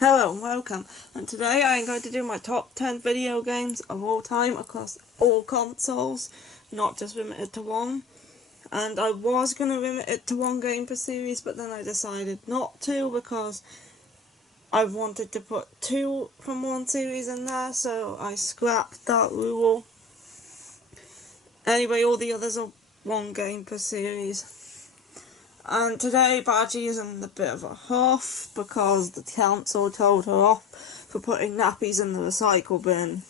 Hello and welcome, and today I am going to do my top 10 video games of all time across all consoles, not just limited to one. And I was going to limit it to one game per series, but then I decided not to because I wanted to put two from one series in there, so I scrapped that rule. Anyway, all the others are one game per series. And today Badgy is in a bit of a huff because the council told her off for putting nappies in the recycle bin.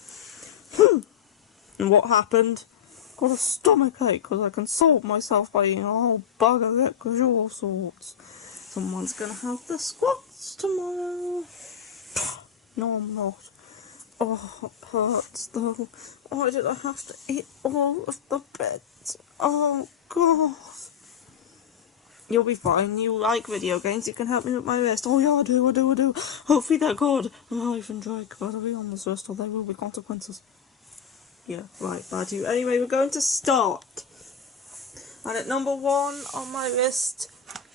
And what happened? Got a stomachache because I consoled myself by eating a whole bag of liquor of all sorts. Someone's gonna have the squats tomorrow. No, I'm not. Oh, it hurts though. Why did I have to eat all of the bits? Oh, God. You'll be fine. You like video games. You can help me with my wrist. Oh yeah, I do. Hopefully they're good. Knife and Drake better be on this list or there will be consequences. Yeah, right, Badgy. Anyway, we're going to start. And at number 1 on my list,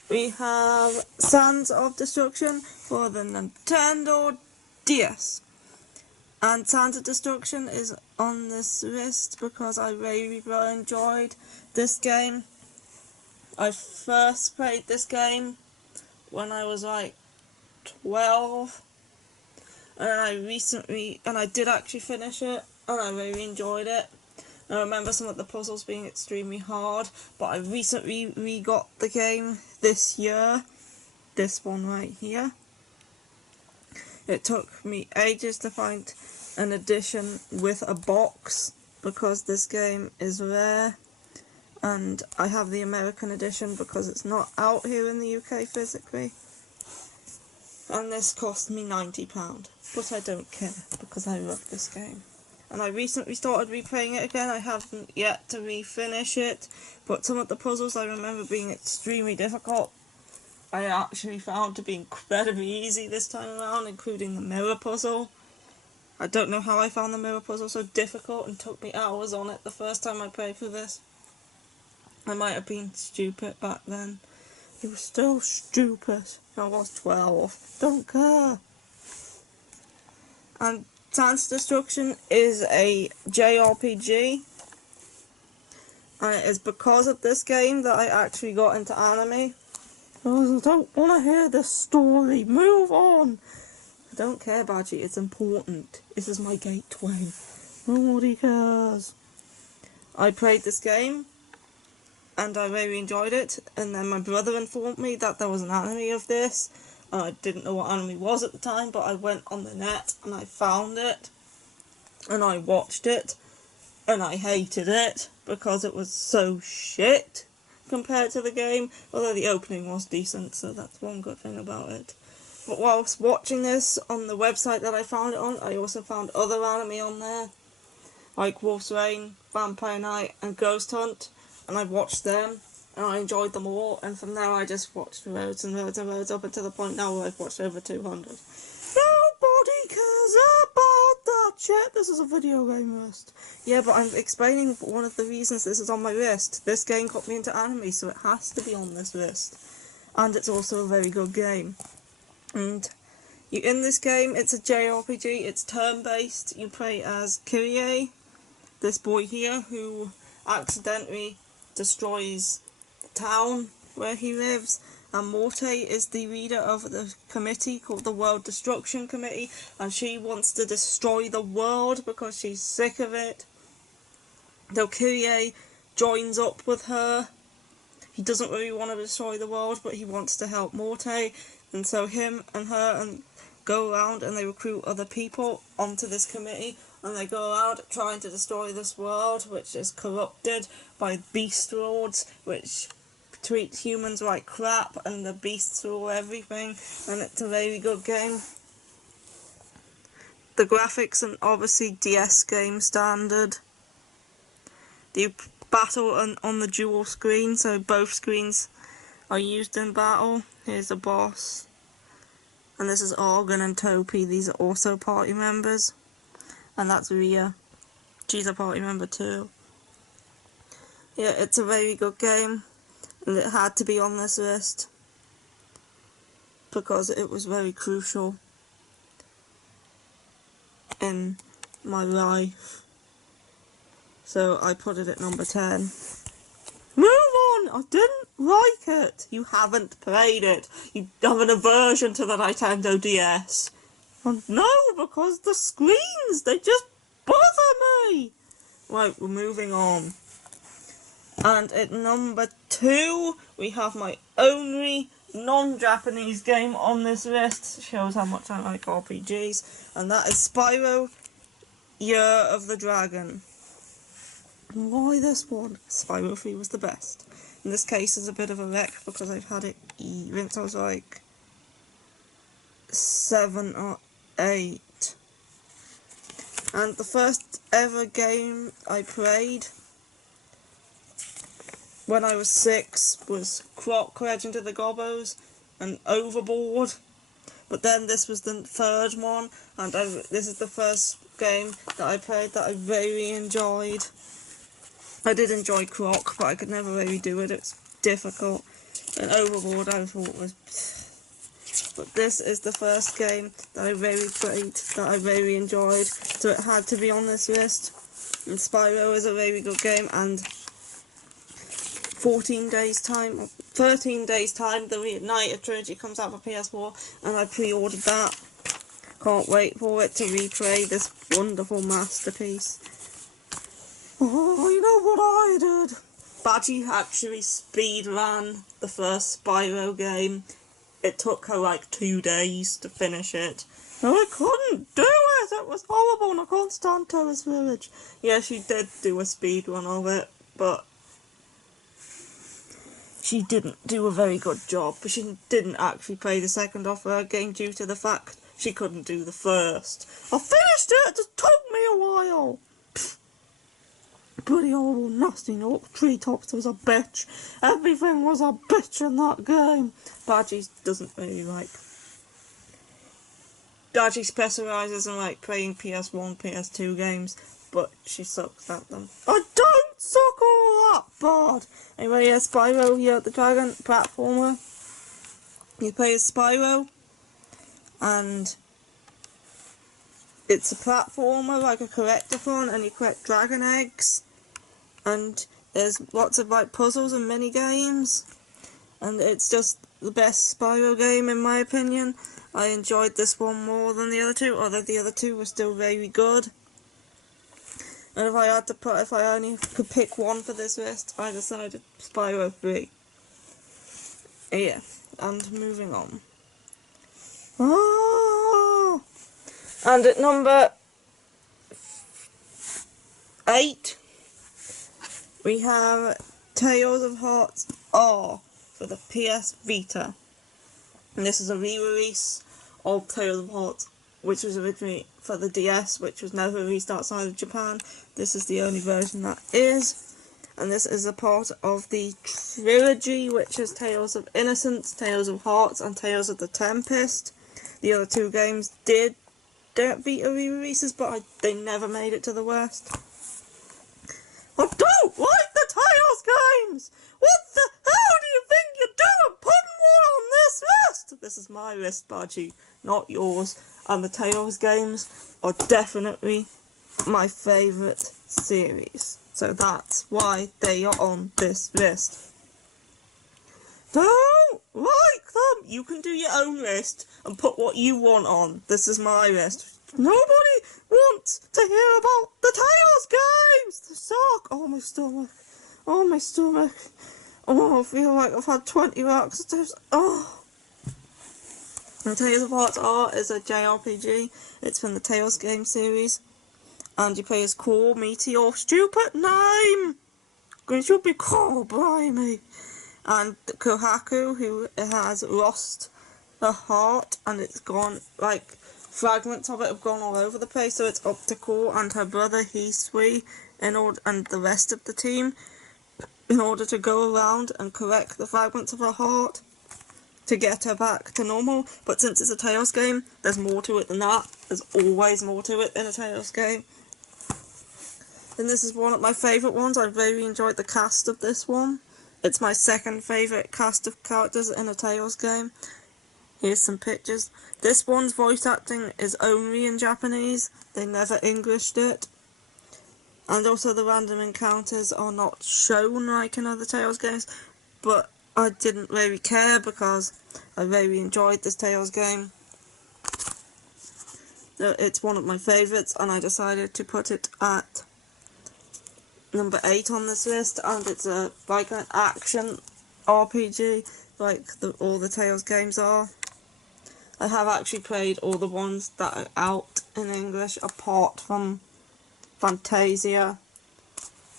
we have Sands of Destruction for the Nintendo DS. And Sands of Destruction is on this list because I really enjoyed this game. I first played this game when I was like 12, and I did actually finish it, and I really enjoyed it. I remember some of the puzzles being extremely hard, but I recently re-got the game this year, this one right here. It took me ages to find an edition with a box, because this game is rare. And I have the American edition because it's not out here in the UK physically. And this cost me £90, but I don't care because I love this game. And I recently started replaying it again. I haven't yet to refinish it, but some of the puzzles I remember being extremely difficult. I actually found to be incredibly easy this time around, including the mirror puzzle. I don't know how I found the mirror puzzle so difficult and took me hours on it the first time I played through this. I might have been stupid back then. It was still stupid. I was 12. Don't care. And Sands Destruction is a JRPG. And it is because of this game that I actually got into anime. I don't want to hear this story. Move on. I don't care, Badgy. It's important. This is my gateway. Nobody cares. I played this game, and I really enjoyed it, and then my brother informed me that there was an anime of this, and I didn't know what anime was at the time, but I went on the net, and I found it, and I watched it, and I hated it, because it was so shit compared to the game, although the opening was decent, so that's one good thing about it. But whilst watching this on the website that I found it on, I also found other anime on there, like Wolf's Rain, Vampire Knight, and Ghost Hunt, and I watched them, and I enjoyed them all, and from there I just watched loads and loads up until the point now where I've watched over 200. Nobody cares about that shit. This is a video game list. Yeah, but I'm explaining one of the reasons this is on my list. This game got me into anime, so it has to be on this list. And it's also a very good game. And in this game, it's a JRPG, it's turn-based. You play as Kyrie, this boy here, who accidentally destroys the town where he lives, and Morte is the leader of the committee called the World Destruction Committee, and she wants to destroy the world because she's sick of it. Though Kyrie joins up with her, he doesn't really want to destroy the world, but he wants to help Morte, and so him and her go around and they recruit other people onto this committee, and they go around trying to destroy this world, which is corrupted by beast lords, which treat humans like crap, and the beasts rule everything, and it's a very good game. The graphics are obviously DS game standard. The battle on the dual screen, so both screens are used in battle. Here's the boss. And this is Organ and Topi, these are also party members. And that's Rhea. She's a party member too. Yeah, it's a very good game, and it had to be on this list because it was very crucial in my life. So I put it at number 10. Move on! I didn't like it. You haven't played it. You have an aversion to the Nintendo DS. And no, because the screens, they just bother me. Right, we're moving on. And at number 2, we have my only non-Japanese game on this list. Shows how much I like RPGs. And that is Spyro Year of the Dragon. And why this one? Spyro 3 was the best. In this case, it's a bit of a wreck because I've had it since I was like 7 or 8. And the first ever game I played when I was 6 was Croc Legend of the Gobbos and Overboard. But then this was the third one, and this is the first game that I played that I really enjoyed. I did enjoy Croc, but I could never really do it. It's difficult. And Overboard I thought was... But this is the first game that I really played, that I really enjoyed, so it had to be on this list. And Spyro is a very good game, and 13 days time, the Reignited trilogy comes out for PS4, and I pre-ordered that. Can't wait for it to replay this wonderful masterpiece. Oh, you know what I did? Badgy actually speedran the first Spyro game. It took her like 2 days to finish it. And I couldn't do it! It was horrible and I can't stand Terrace Village. Yeah, she did do a speedrun of it, but she didn't do a very good job. But she didn't actually play the second of her game due to the fact she couldn't do the first. I finished it! It just took me a while! Bloody horrible, nasty note. Treetops was a bitch. Everything was a bitch in that game. Badgy doesn't really like. Badgy specialises in like playing PS1, PS2 games, but she sucks at them. I don't suck all that bad. Anyway, yeah, Spyro Year of the Dragon platformer. You play as Spyro, and it's a platformer like a collectathon, and you collect dragon eggs. And there's lots of like puzzles and mini games, and it's just the best Spyro game in my opinion. I enjoyed this one more than the other two, although the other two were still very good. And if I only could pick one for this list, I decided Spyro 3. Yeah, and moving on. Oh! And at number 8. We have Tales of Hearts R for the PS Vita. And this is a re-release of Tales of Hearts, which was originally for the DS, which was never released outside of Japan. This is the only version that is. And this is a part of the trilogy, which is Tales of Innocence, Tales of Hearts, and Tales of the Tempest. The other two games did get Vita re-releases, but they never made it to the West. I don't like the Tales games! What the hell do you think you're doing putting one on this list? This is my list, Badgy, not yours. And the Tales games are definitely my favourite series. So that's why they are on this list. Don't like them! You can do your own list and put what you want on. This is my list. Nobody wants to hear about the Tales games! They suck! Oh, my stomach. Oh, my stomach. Oh, I feel like I've had 20 laxatives. Oh. The Tales of Hearts R is a JRPG. It's from the Tales game series. And you play as Core Meteor. Stupid name! It should be Core Blimey. And Kohaku, who has lost her heart, and it's gone, like, fragments of it have gone all over the place, so it's up to Core and her brother Hisui and the rest of the team in order to go around and collect the fragments of her heart to get her back to normal. But since it's a Tales game, there's more to it than that. There's always more to it in a Tales game. And this is one of my favourite ones. I really enjoyed the cast of this one. It's my second favourite cast of characters in a Tales game. Here's some pictures. This one's voice acting is only in Japanese. They never Englished it. And also the random encounters are not shown like in other Tales games. But I didn't really care because I really enjoyed this Tales game. It's one of my favourites, and I decided to put it at number 8 on this list. And it's like an action RPG, like all the Tales games are. I have actually played all the ones that are out in English, apart from Fantasia,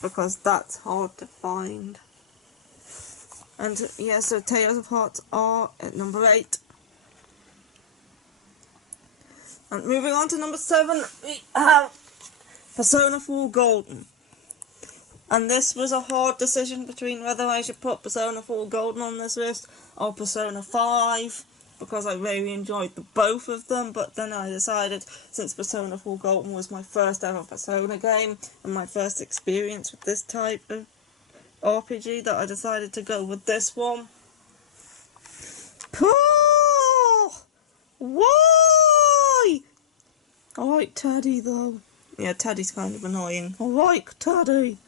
because that's hard to find. And yeah, so Tales of Hearts are at number 8. And moving on to number 7, we have Persona 4 Golden. And this was a hard decision between whether I should put Persona 4 Golden on this list or Persona 5, because I really enjoyed both of them. But then I decided, since Persona 4 Golden was my first ever Persona game and my first experience with this type of RPG, that I decided to go with this one. Why? I like Teddy though. Yeah, Teddy's kind of annoying. I like Teddy.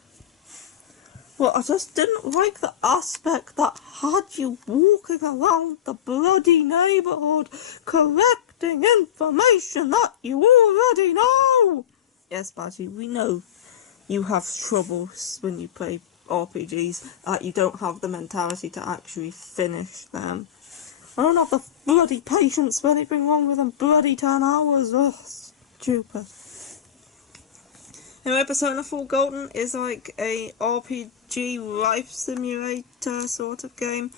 Well, I just didn't like the aspect that had you walking around the bloody neighbourhood collecting information that you already know. Yes, Badgy, we know you have troubles when you play RPGs, that you don't have the mentality to actually finish them. I don't have the bloody patience for anything longer than bloody 10 hours. Ugh, stupid. Anyway, Persona 4 Golden is like a RPG life simulator sort of game.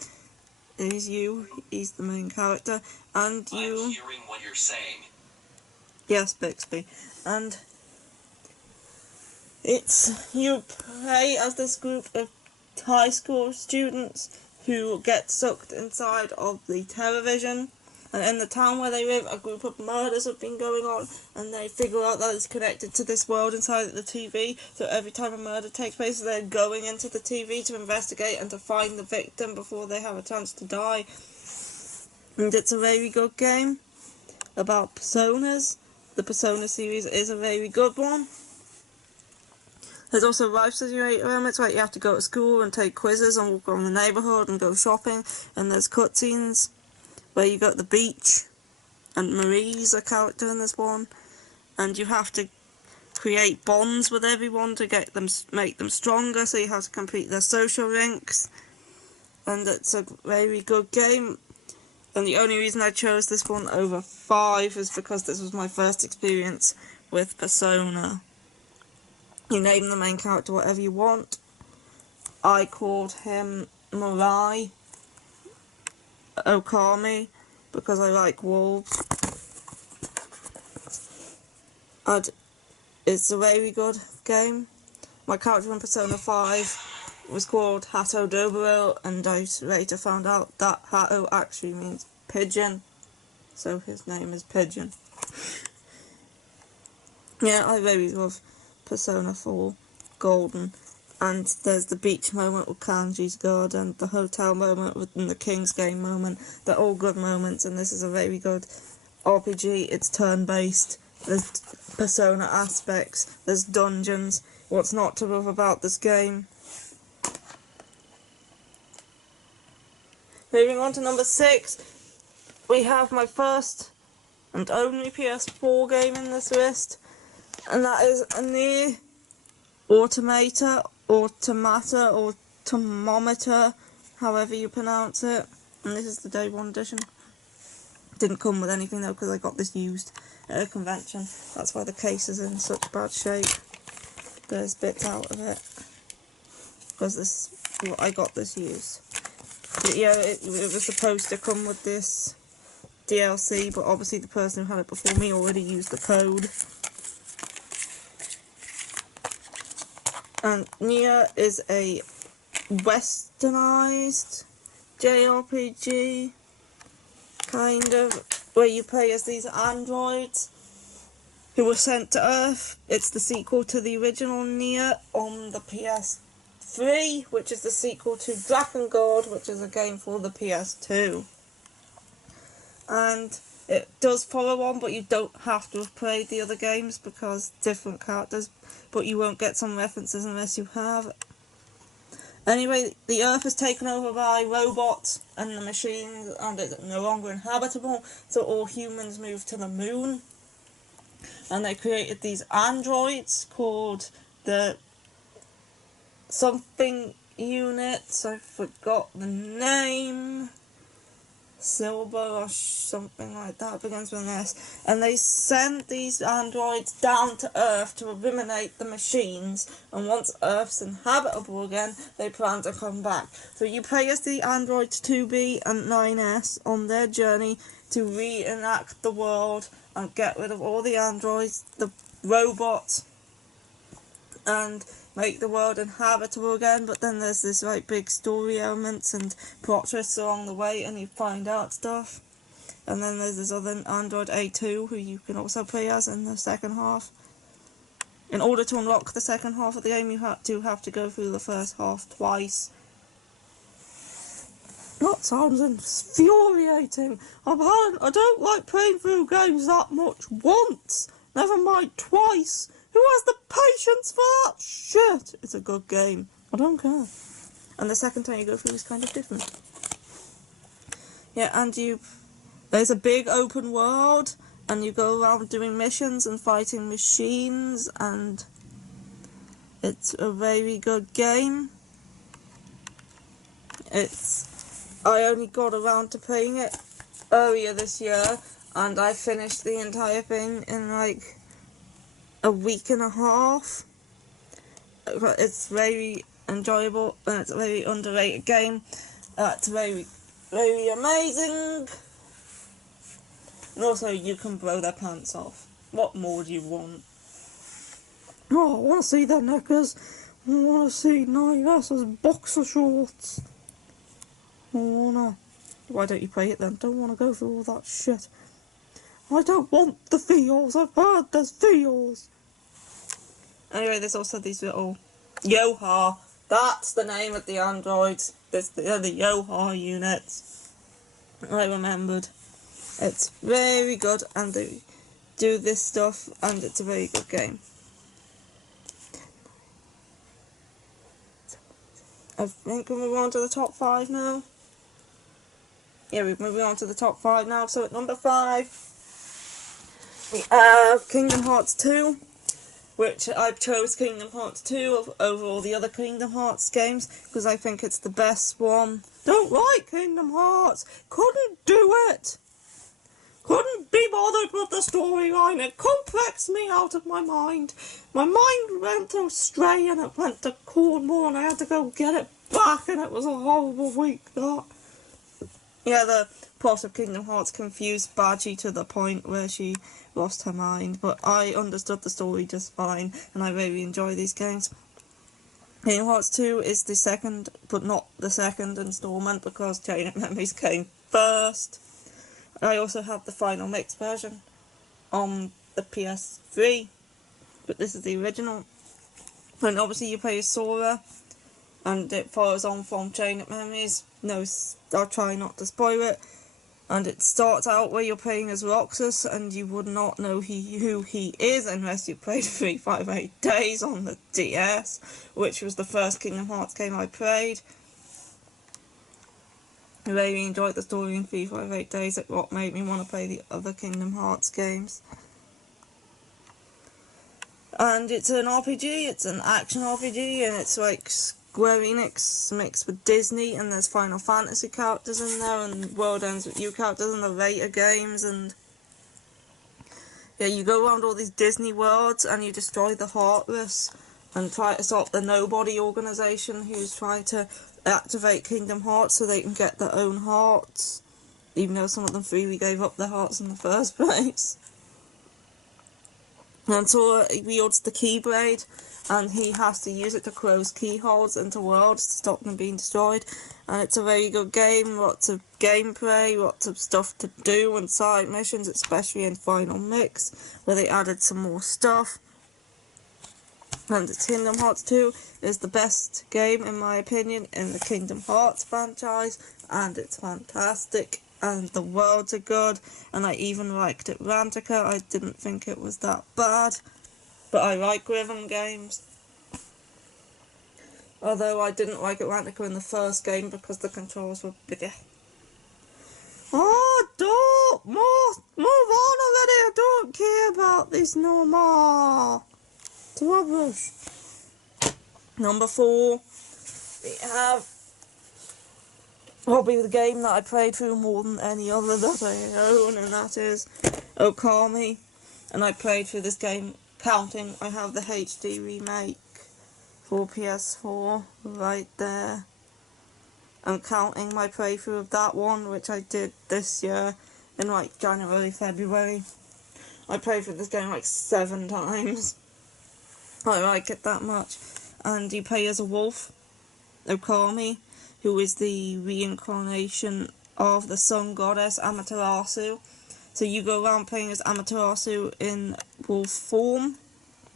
He's the main character, and you... I'm hearing what you're saying. Yes, Bixby. And you play as this group of high school students who get sucked inside of the television, and in the town where they live, a group of murders have been going on, and they figure out that it's connected to this world inside the TV, so every time a murder takes place, they're going into the TV to investigate and to find the victim before they have a chance to die. And it's a very good game about personas. The Persona series is a very good one. There's also life simulator elements, like you have to go to school and take quizzes and walk around the neighbourhood and go shopping, and there's cutscenes where you go to the beach, and Marie's a character in this one, and you have to create bonds with everyone to make them stronger, so you have to complete their social links, and it's a very good game. And the only reason I chose this one over 5 is because this was my first experience with Persona. You name the main character whatever you want. I called him Mirai Okami because I like wolves. And it's a very good game. My character in Persona 5 was called Hato Dobro, and I later found out that Hato actually means pigeon, so his name is Pigeon. Yeah, I really love Persona 4 Golden, and there's the beach moment with Kanji's garden, the hotel moment and the King's Game moment. They're all good moments, and this is a very good RPG. It's turn-based, there's Persona aspects, there's dungeons. What's not to love about this game? Moving on to number 6, we have my first and only PS4 game in this list, and that is a Nier Automata, however you pronounce it. And this is the Day 1 edition. Didn't come with anything though, because I got this used at a convention. That's why the case is in such bad shape. There's bits out of it, because I got this used. But yeah, it was supposed to come with this DLC, but obviously the person who had it before me already used the code. And Nier is a westernized JRPG, kind of, where you play as these androids who were sent to Earth. It's the sequel to the original Nier on the PS3, which is the sequel to Drakengard, which is a game for the PS2. and it does follow on, but you don't have to have played the other games because different characters, but you won't get some references unless you have. Anyway, the Earth is taken over by robots and the machines, and it's no longer inhabitable, so all humans moved to the moon. And they created these androids called the something units, I forgot the name, Silver or something like that, begins with an S, and they sent these androids down to Earth to eliminate the machines, and once Earth's inhabitable again, they plan to come back. So you play as the androids 2B and 9S on their journey to reenact the world and get rid of all the androids, the robots, and make the world inhabitable again. But then there's this like big story elements and plot twists along the way, and you find out stuff. And then there's this other android A2 who you can also play as in the second half. In order to unlock the second half of the game, you have to go through the first half twice. That sounds infuriating. I don't like playing through games that much once, never mind twice. Who has the patience for that shit? It's a good game. I don't care. And the second time you go through is kind of different. Yeah, and there's a big open world, and you go around doing missions and fighting machines, and it's a very good game. I only got around to playing it earlier this year, and I finished the entire thing in like a week and a half. It's very enjoyable, and it's a very underrated game. It's very, very amazing. And also, you can blow their pants off. What more do you want? Oh, I want to see their knickers. I want to see 9S's boxer shorts. Why don't you play it then? Don't want to go through all that shit. I don't want the feels. I've heard there's feels. Anyway, there's also these little Yoha. That's the name of the androids. They're the Yoha units. I remembered. It's very good, and they do this stuff, and it's a very good game. I think we're moving on to the top 5 now. Yeah, we're moving on to the top 5 now. So at number 5, we have Kingdom Hearts 2, which I chose Kingdom Hearts 2 over all the other Kingdom Hearts games, because I think it's the best one. Don't like Kingdom Hearts! Couldn't do it! Couldn't be bothered with the storyline. It complexed me out of my mind. My mind went astray, and it went to Cornwall, and I had to go get it back, and it was a horrible week, that. Yeah, the plot of Kingdom Hearts confused Badgy to the point where she lost her mind, but I understood the story just fine, and I really enjoy these games. Kingdom Hearts 2 is the second, but not the second installment, because Chain of Memories came first. I also have the final mix version on the PS3, but this is the original. And obviously you play as Sora, and it follows on from Chain of Memories. No, I'll try not to spoil it. And it starts out where you're playing as Roxas, and you would not know who he is unless you played 358 Days on the DS, which was the first Kingdom Hearts game I played. I really enjoyed the story in 358 Days. It what made me want to play the other Kingdom Hearts games. And it's an RPG, it's an action RPG, and it's like Square Enix mixed with Disney, and there's Final Fantasy characters in there, and World Ends With You characters, and the Later games, and yeah, you go around all these Disney worlds, and you destroy the Heartless, and try to stop the Nobody organisation who's trying to activate Kingdom Hearts so they can get their own hearts, even though some of them freely gave up their hearts in the first place. And Sora wields the Keyblade, and he has to use it to close keyholes into worlds to stop them being destroyed. And it's a very good game, lots of gameplay, lots of stuff to do and side missions, especially in Final Mix, where they added some more stuff. And Kingdom Hearts 2 is the best game, in my opinion, in the Kingdom Hearts franchise, and it's fantastic. and the worlds are good, and I even liked Atlantica. I didn't think it was that bad, but I like rhythm games. Although I didn't like Atlantica in the first game because the controls were bigger. Oh, don't! Move on already! I don't care about this no more! It's rubbish. Number 4, we have probably the game that I played through more than any other that I own, and that is Okami. And I played through this game, counting, I have the HD remake for PS4 right there. I'm counting my playthrough of that one, which I did this year in like January, February. I played through this game like 7 times. I like it that much. And you play as a wolf, Okami, who is the reincarnation of the sun goddess Amaterasu. So you go around playing as Amaterasu in wolf form,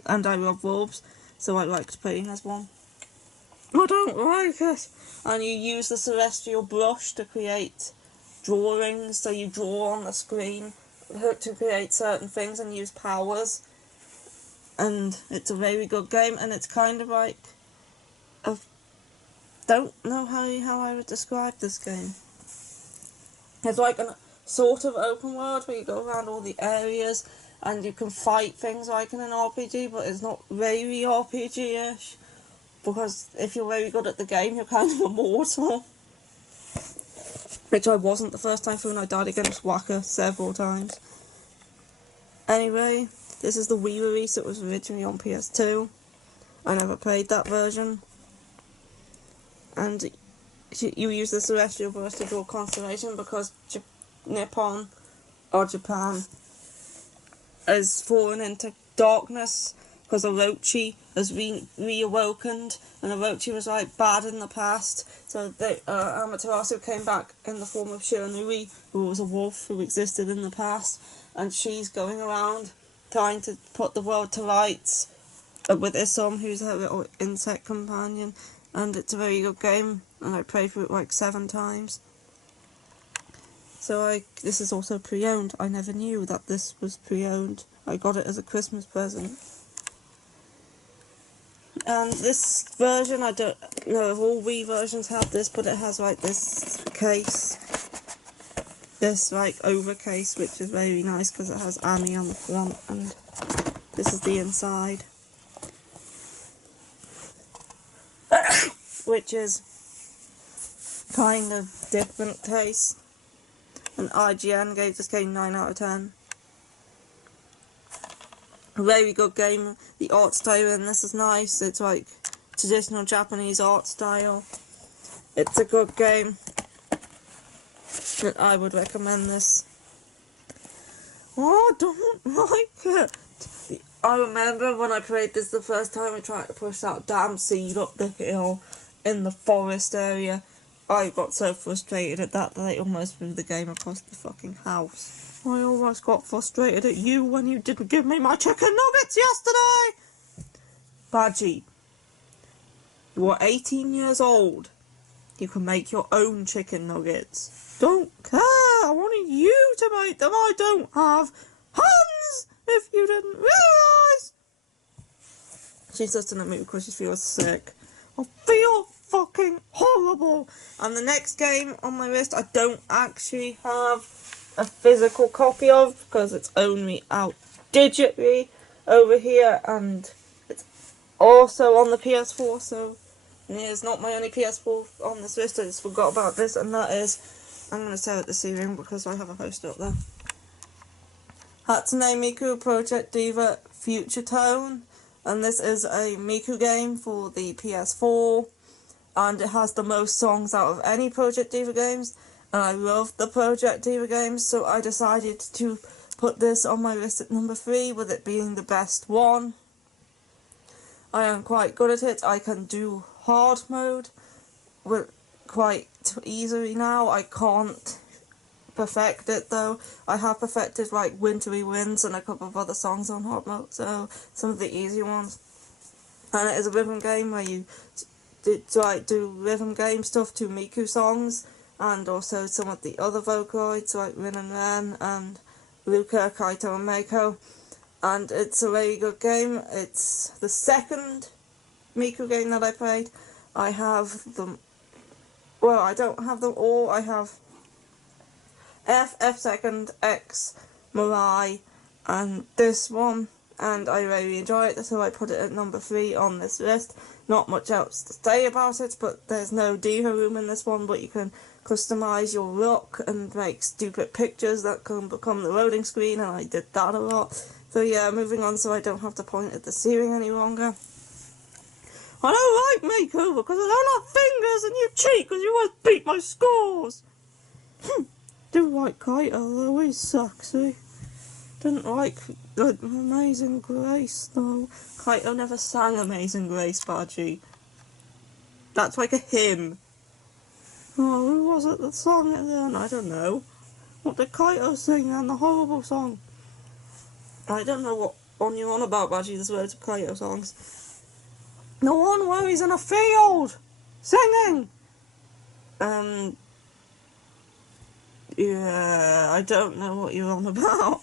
and I love wolves, so I liked playing as one. I don't like it. And you use the celestial brush to create drawings, so you draw on the screen to create certain things and use powers. And it's a very good game, and it's kind of like, I don't know how I would describe this game. It's like a sort of open world where you go around all the areas and you can fight things like in an RPG, but it's not very RPG-ish. Because if you're very good at the game, you're kind of immortal. Which I wasn't the first time through, and I died against Waka several times. Anyway, this is the Wii release. It was originally on PS2. I never played that version. And you use the celestial brush to draw constellation because Nippon, or Japan, has fallen into darkness because Orochi has reawakened, and Orochi was like bad in the past, so Amaterasu came back in the form of Shiranui, who was a wolf who existed in the past, and she's going around trying to put the world to rights with Isum, who's her little insect companion, and it's a very good game, and I played through it like 7 times. So this is also pre-owned. I never knew that this was pre-owned. I got it as a Christmas present. And this version, I don't know if all Wii versions have this, but it has like this case. This like overcase, which is very nice because it has Ami on the front, and this is the inside. Which is kind of different taste. And IGN gave this game 9 out of 10. A very good game. The art style in this is nice. It's like traditional Japanese art style. It's a good game. And I would recommend this. Oh, I don't like it. I remember when I played this the first time, I tried to push that damn seed up the hill in the forest area. I got so frustrated at that I almost threw the game across the fucking house. I almost got frustrated at you when you didn't give me my chicken nuggets yesterday! Badgy, you are 18 years old. You can make your own chicken nuggets. Don't care, I wanted you to make them. I don't have hands, if you didn't realise. She's just in a mood because she feels sick. I feel fucking horrible. And the next game on my list I don't actually have a physical copy of because it's only out digitally over here, and it's also on the PS4, so it's not my only PS4 on this list. I just forgot about this, and that is, I'm going to stare at the ceiling because I have a poster up there. Hatsune Miku Project Diva Future Tone, and this is a Miku game for the PS4, and it has the most songs out of any Project Diva games, and I love the Project Diva games, so I decided to put this on my list at number 3, with it being the best one. I am quite good at it. I can do hard mode quite easily now. I can't perfect it though. I have perfected like Wintry Winds and a couple of other songs on hard mode, so some of the easy ones. And it is a rhythm game where you do rhythm game stuff to Miku songs, and also some of the other Vocaloids like Rin and Ren and Luca, Kaito and Meiko. And it's a very good game. It's the second Miku game that I played. I have them, well, I don't have them all. I have F second, X, Mirai, and this one, and I really enjoy it, so I put it at number 3 on this list. Not much else to say about it, but there's no diva room in this one, but you can customise your look and make stupid pictures that can become the loading screen, and I did that a lot. So yeah, moving on so I don't have to point at the ceiling any longer. I don't like Miko because I don't have fingers and you cheat because you always beat my scores. Do like Kaito though, he's sexy. Didn't like Amazing Grace though. Kaito never sang Amazing Grace, Badgy. That's like a hymn. Oh, who was it that sang it then? I don't know. What did Kaito sing then? The horrible song. I don't know what one you're on about, Badgy. There's loads of Kaito songs. The one where he's in a field singing. Yeah, I don't know what you're on about.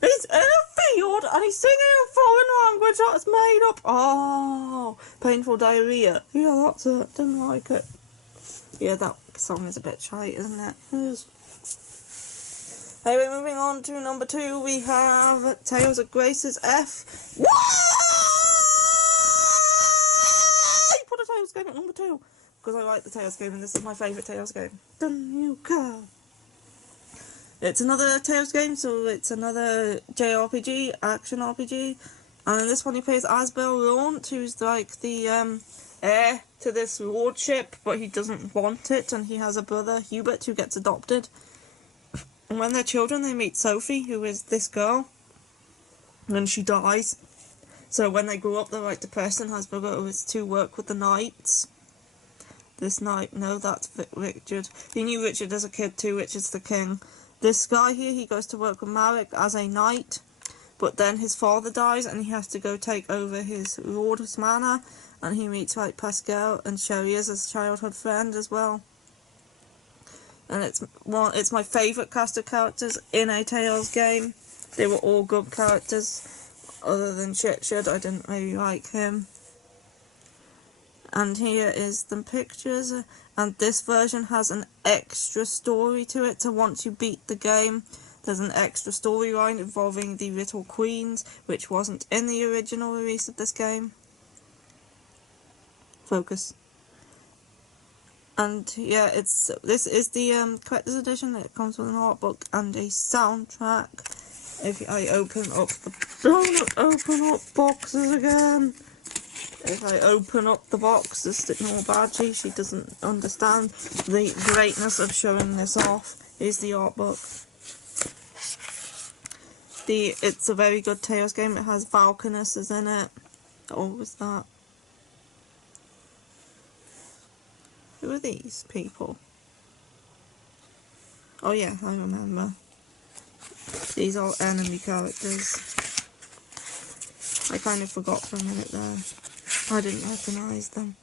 He's in a field and he's singing a foreign language that's made up. Oh, Painful Diarrhea. Yeah, that's it. Didn't like it. Yeah, that song is a bit shite, isn't it? It is. Anyway, moving on to number 2, we have Tales of Grace's F. Why? Put a Tales game at number 2. Because I like the Tales game and this is my favourite Tales game. Don't you care? It's another Tales game, so it's another JRPG, action RPG. And in this one you play as Asbel Launt, who's like the heir to this lordship, but he doesn't want it, and he has a brother, Hubert, who gets adopted. And when they're children, they meet Sophie, who is this girl, and she dies. So when they grow up, they're like depressed, and Hasbro is to work with the knights. This knight, no, that's Richard. He knew Richard as a kid too, Richard's the king. This guy here, he goes to work with Marek as a knight, but then his father dies, and he has to go take over his lord's manor, and he meets like Pascal and Sherry as his childhood friend as well. And it's my favourite cast of characters in a Tales game. They were all good characters, other than Shitshid. I didn't really like him. And here is the pictures, and this version has an extra story to it, so once you beat the game, there's an extra storyline involving the Little Queens, which wasn't in the original release of this game. Focus. And yeah, this is the collector's edition. It comes with an art book and a soundtrack. If I open up don't open up boxes again. If I open up the box, just ignore Badgy. She doesn't understand the greatness of showing this off. Here's the art book. It's a very good Tales game. It has Valkynesses in it. Oh, was that? Who are these people? Oh yeah, I remember. These are enemy characters. I kind of forgot for a minute there. I didn't recognise them.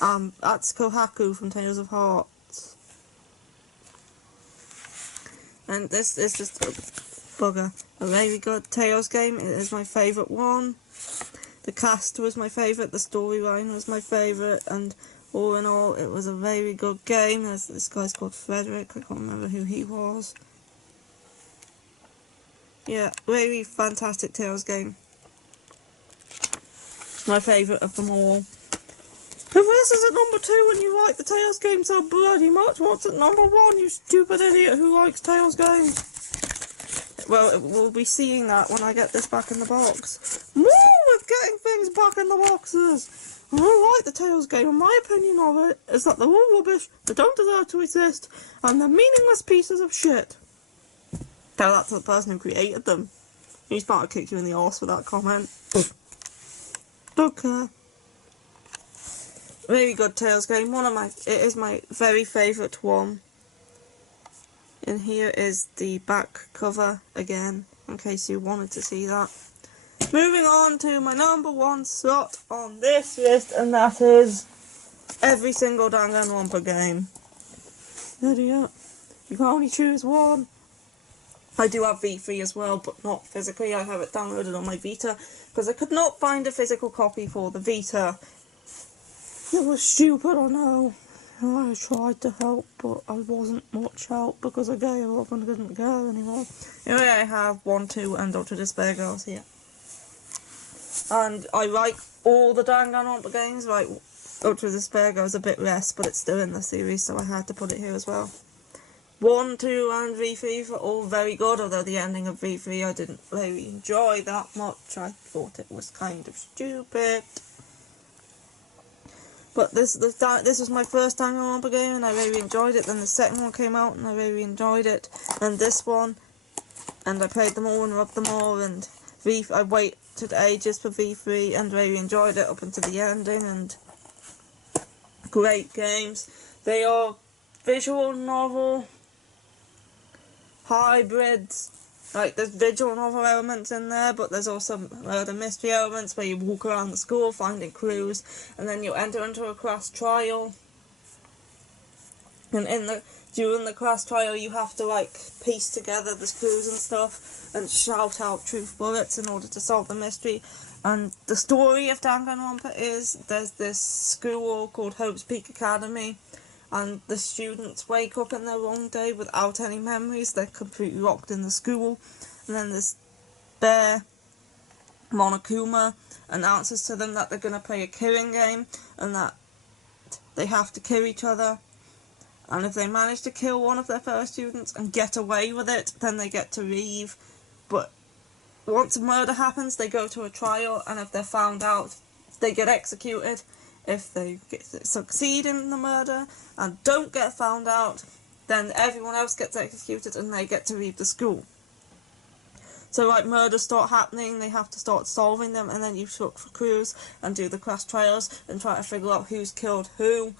That's Kohaku from Tales of Hearts. And this is just a bugger. A very good Tales game. It is my favourite one. The cast was my favourite, the storyline was my favourite, and all in all, it was a very good game. There's this guy's called Frederick, I can't remember who he was. Yeah, really fantastic Tales game. My favourite of them all. If this is at number 2 and you like the Tales game so bloody much, what's at number 1, you stupid idiot who likes Tales games? Well, we'll be seeing that when I get this back in the box. More with getting things back in the boxes! I don't like the Tales game, and my opinion of it is that they're all rubbish, they don't deserve to exist, and they're meaningless pieces of shit. Tell that to the person who created them. He's about to kick you in the arse for that comment. Don't care. Very good Tales game. It is my very favourite one. And here is the back cover again, in case you wanted to see that. Moving on to my number 1 slot on this list, and that is every single Danganronpa game. Idiot. You can only choose one. I do have V3 as well, but not physically. I have it downloaded on my Vita, because I could not find a physical copy for the Vita. It was stupid, I know. I tried to help, but I wasn't much help, because I gave up and didn't care anymore. Anyway, I have 1, 2, and Ultra Despair Girls here. And I like all the Danganronpa games, like Ultra Despair Girls a bit less, but it's still in the series, so I had to put it here as well. 1, 2, and V3 are all very good, although the ending of V3 I didn't really enjoy that much. I thought it was kind of stupid. But this was my first Danganronpa game, and I really enjoyed it. Then the second one came out, and I really enjoyed it. And this one, and I played them all and loved them all. And I waited ages for V3, and really enjoyed it up until the ending. And great games. They are visual novel hybrids. Like, there's visual novel elements in there, but there's also murder mystery elements where you walk around the school finding clues, and then you enter into a class trial. And during the class trial, you have to, like, piece together the clues and stuff, and shout out truth bullets in order to solve the mystery. And the story of Danganronpa is, there's this school called Hope's Peak Academy, and the students wake up in their wrong day without any memories. They're completely locked in the school. And then this bear, Monokuma, announces to them that they're going to play a killing game, and that they have to kill each other. And if they manage to kill one of their fellow students and get away with it, then they get to leave. But once a murder happens, they go to a trial, and if they're found out, they get executed. If they succeed in the murder and don't get found out, then everyone else gets executed and they get to leave the school. So, like, murders start happening, they have to start solving them, and then you look for clues and do the class trials and try to figure out who's killed who,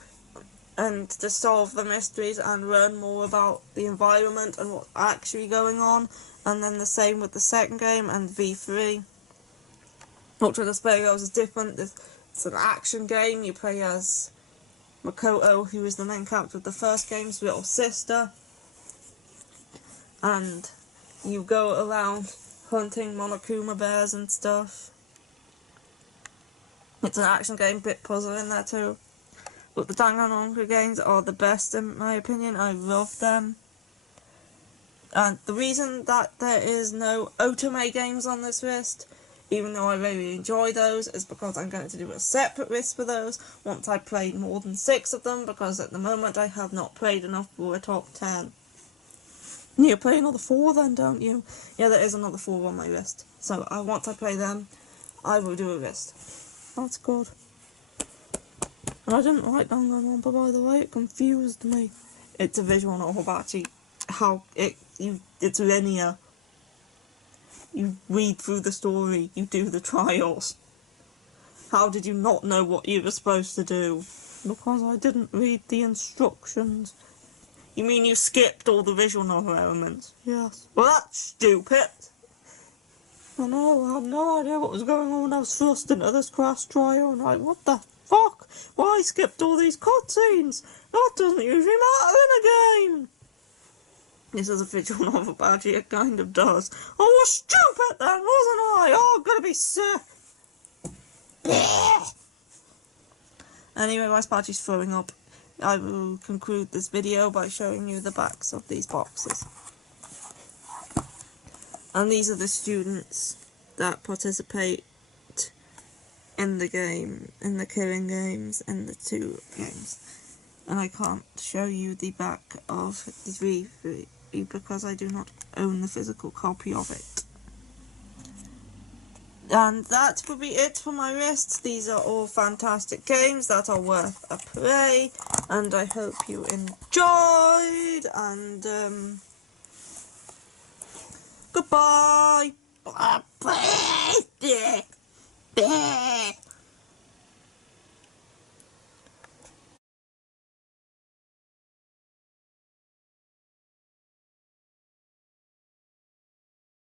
and to solve the mysteries and learn more about the environment and what's actually going on. And then the same with the second game and V3. Ultra Despair Girls is different. It's an action game. You play as Makoto, who is the main character of the first game's little sister. And you go around hunting Monokuma bears and stuff. It's an action game, bit puzzle in there too. But the Danganronpa games are the best in my opinion. I love them. And the reason that there is no Otome games on this list, even though I really enjoy those, is because I'm going to do a separate list for those once I've played more than 6 of them, because at the moment I have not played enough for a top 10. You play another 4 then, don't you? Yeah, there is another 4 on my list. So once I play them, I will do a list. That's good. And I didn't like Danganronpa, by the way, it confused me. It's a visual novel, Badgy. It's linear. You read through the story, you do the trials. How did you not know what you were supposed to do? Because I didn't read the instructions. You mean you skipped all the visual novel elements? Yes. Well, that's stupid. I know, I had no idea what was going on when I was thrust into this class trial, and like, what the fuck? Why I skipped all these cutscenes? That doesn't usually matter in a game. This is a visual novel, Badgy, it kind of does. I was stupid then, wasn't I? Oh, I'm gonna be sick. Anyway, whilst Badgy's throwing up, I will conclude this video by showing you the backs of these boxes. And these are the students that participate in the game, in the killing games, and the 2 games. And I can't show you the back of the V3 because I do not own the physical copy of it. And that will be it for my list. These are all fantastic games that are worth a play, and I hope you enjoyed, and goodbye.